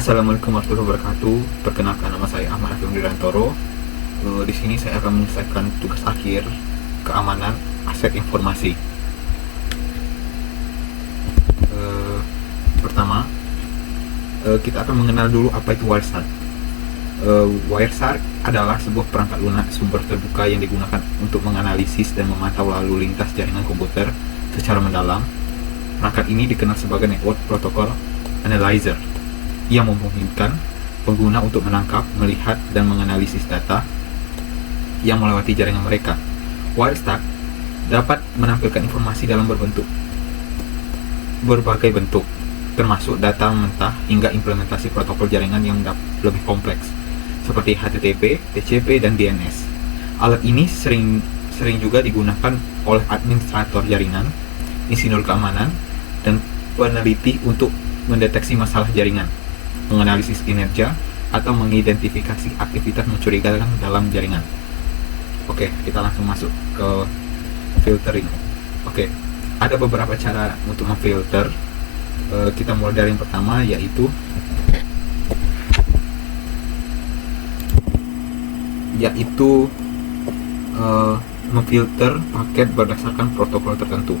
Assalamualaikum warahmatullahi wabarakatuh. Perkenalkan, nama saya Ahmad Afif Dirantoro. Di sini saya akan menyelesaikan tugas akhir keamanan aset informasi. Pertama, kita akan mengenal dulu apa itu Wireshark. Wireshark adalah sebuah perangkat lunak sumber terbuka yang digunakan untuk menganalisis dan memantau lalu lintas jaringan komputer secara mendalam. Perangkat ini dikenal sebagai Network Protocol Analyzer yang memungkinkan pengguna untuk menangkap, melihat, dan menganalisis data yang melewati jaringan mereka. Wireshark dapat menampilkan informasi dalam berbagai bentuk, termasuk data mentah hingga implementasi protokol jaringan yang lebih kompleks, seperti HTTP, TCP, dan DNS. Alat ini sering juga digunakan oleh administrator jaringan, insinyur keamanan, dan peneliti untuk mendeteksi masalah jaringan, menganalisis kinerja, atau mengidentifikasi aktivitas mencurigakan dalam jaringan. Oke, kita langsung masuk ke filtering. Oke, ada beberapa cara untuk memfilter. Kita mulai dari yang pertama, yaitu memfilter paket berdasarkan protokol tertentu.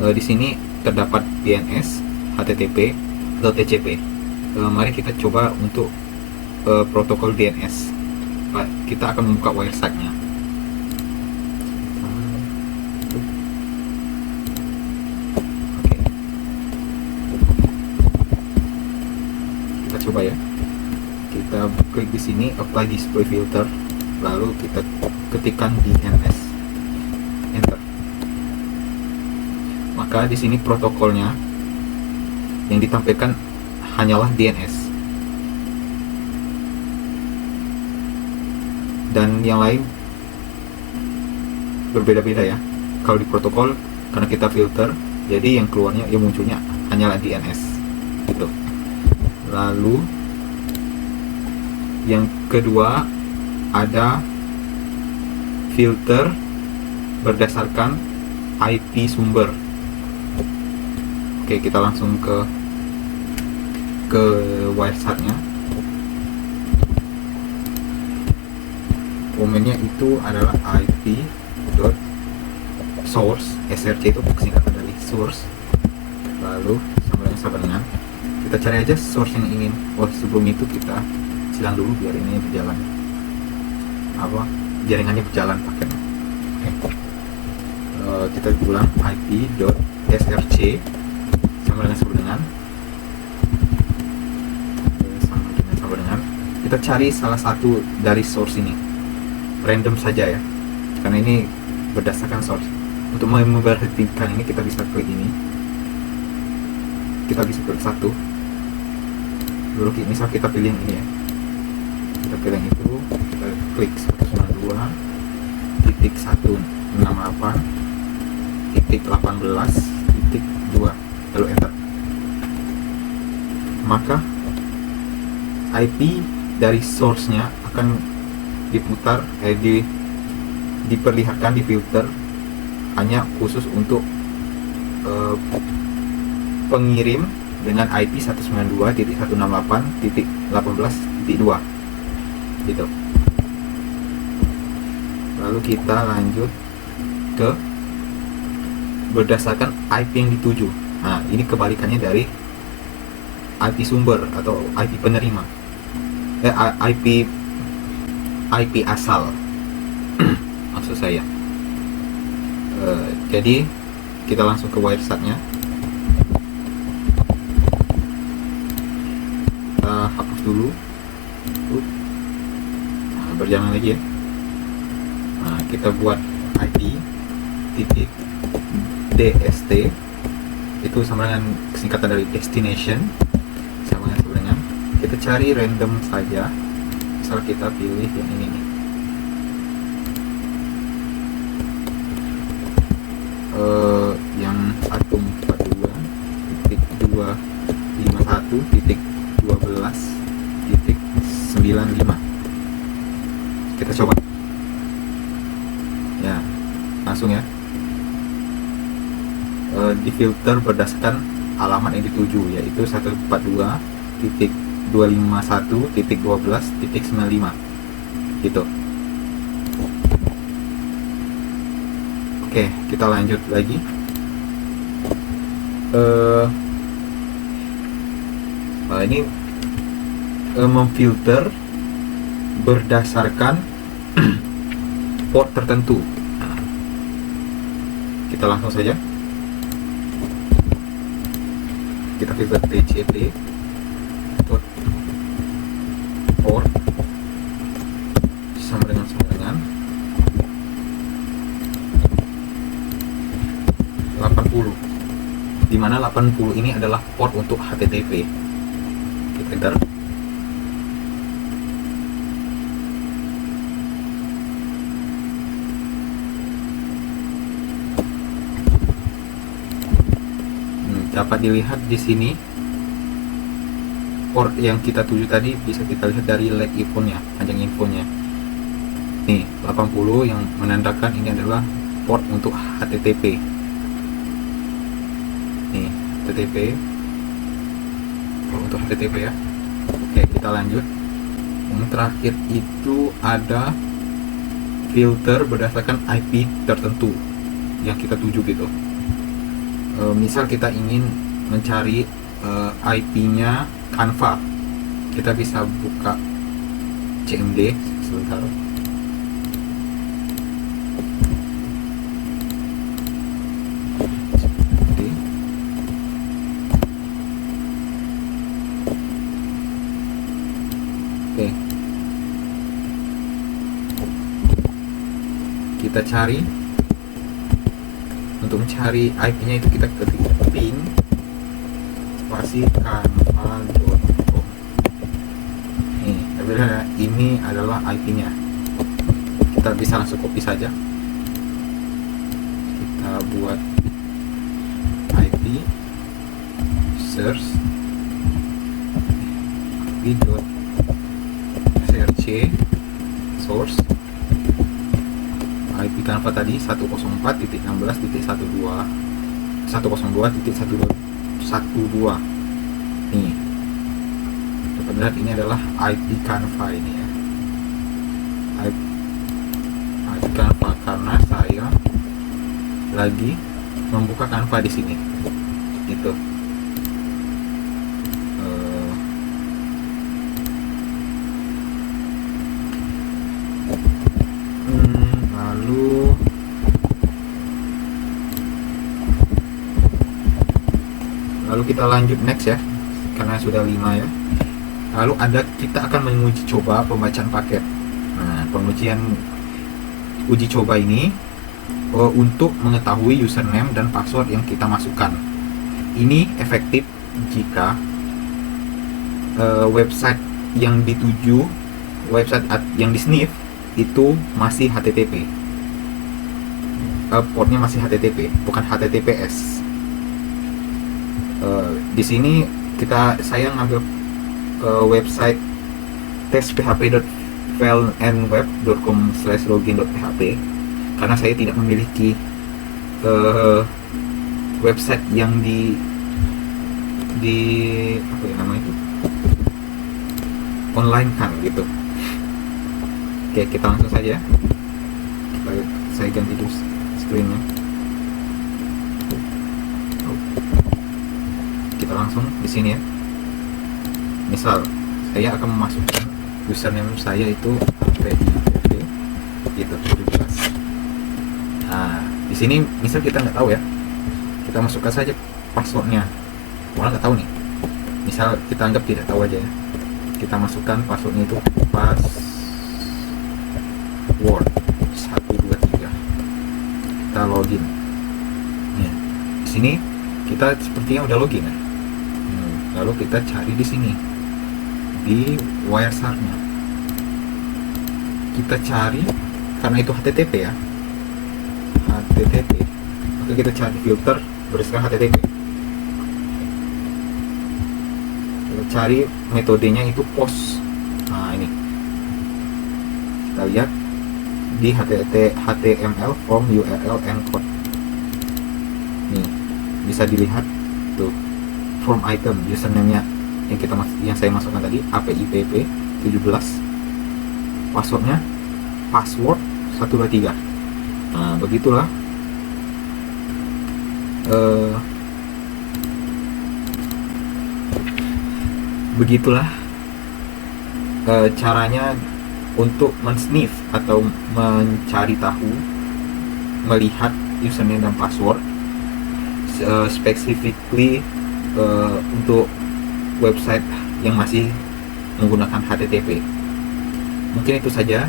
Di sini terdapat DNS, HTTP, atau TCP. Mari kita coba untuk protokol DNS. Kita akan membuka Wireshark-nya. Oke. Kita coba ya. Kita klik di sini, apply display filter, lalu kita ketikkan DNS, enter. Maka di sini protokolnya yang ditampilkan hanyalah DNS, dan yang lain berbeda-beda ya. Kalau di protokol, karena kita filter, jadi yang munculnya hanyalah DNS gitu. Lalu yang kedua, ada filter berdasarkan IP sumber. Oke, kita langsung ke Wireshark-nya. Komennya itu adalah ip.source, SRC itu singkatan dari source, lalu sama dengan kita cari aja source yang ingin. Sebelum itu kita silang dulu biar ini berjalan, jaringannya berjalan paketnya. Kita ulang, ip.src sama dengan kita cari salah satu dari source ini, random saja ya, karena ini berdasarkan source. Untuk memperhatikan ini, kita bisa klik ini, kita bisa klik satu dulu. Misal kita pilih yang ini ya, kita pilih yang itu, kita klik 192.168.18.2, lalu enter. Maka IP dari source-nya akan diperlihatkan di filter hanya khusus untuk pengirim dengan IP 192.168.18.2 gitu. Lalu kita lanjut ke berdasarkan IP yang dituju. Nah, ini kebalikannya dari IP sumber atau IP penerima. IP asal maksud saya. Jadi kita langsung ke Wireshark-nya. Kita hapus dulu. Berjalan lagi ya. Nah, kita buat IP titik DST, itu sama dengan singkatan dari destination, sama dengan kita cari random saja. Misal kita pilih yang ini nih, yang 142.251.12.95. Kita coba ya, langsung ya. Difilter berdasarkan alamat yang dituju, yaitu 142.251.12.95. 251.12.95 gitu. Oke, kita lanjut lagi. Ini memfilter berdasarkan port tertentu. Nah, kita langsung saja. Kita filter TCP port sama dengan 80, di mana 80 ini adalah port untuk HTTP. Kita enter. Dapat dilihat di sini port yang kita tuju tadi bisa kita lihat dari lag infonya, panjang infonya. Nih, 80 yang menandakan ini adalah port untuk HTTP. Nih, HTTP. Port untuk HTTP ya. Oke, kita lanjut. Yang terakhir itu ada filter berdasarkan IP tertentu yang kita tuju gitu. Misal kita ingin mencari IP-nya Canva, kita bisa buka CMD sebentar. Oke, kita cari. Untuk mencari IP-nya itu kita ketik ping spasi canva.com. Ini adalah IP-nya. Kita bisa langsung copy saja. Kita buat IP search ip.src source IP Canva tadi 104.16.12.102.112. Nih, dapat lihat ini adalah IP Canva ini ya. IP Canva karena saya lagi membuka Canva di sini. Gitu. Lalu kita lanjut next ya, karena sudah 5 ya. Lalu kita akan menguji coba pembacaan paket. Nah, pengujian uji coba ini untuk mengetahui username dan password yang kita masukkan. Ini efektif jika website yang dituju, website yang di sniff itu masih HTTP. Portnya masih HTTP, bukan HTTPS. Di sini saya ngambil website testphp.fileandweb.com/login.php karena saya tidak memiliki website yang di apa ya namanya itu, online kan gitu. Oke, kita langsung saja. Saya ganti dulu screennya. Kita langsung di sini ya. Misal saya akan memasukkan username saya itu PIPP gitu 17. Nah, di sini misal kita nggak tahu ya, kita masukkan saja passwordnya. Orang nggak tahu nih. Misal kita anggap tidak tahu aja ya. Kita masukkan passwordnya itu password 123. Kita login. Nih, di sini kita sepertinya udah login ya. Lalu kita cari di sini di Wireshark-nya. Kita cari karena itu HTTP ya. HTTP. Maka kita cari filter berdasarkan HTTP. Kita cari metodenya itu POST. Nah, ini. Kita lihat di HTML form URL encode. Nih, bisa dilihat tuh form item username-nya yang saya masukkan tadi, APIPP 17, passwordnya password 123. Nah, begitulah begitulah caranya untuk men-sniff atau mencari tahu, melihat username dan password specifically untuk website yang masih menggunakan HTTP. Mungkin itu saja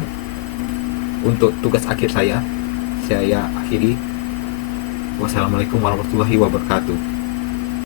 untuk tugas akhir saya akhiri. Wassalamualaikum warahmatullahi wabarakatuh.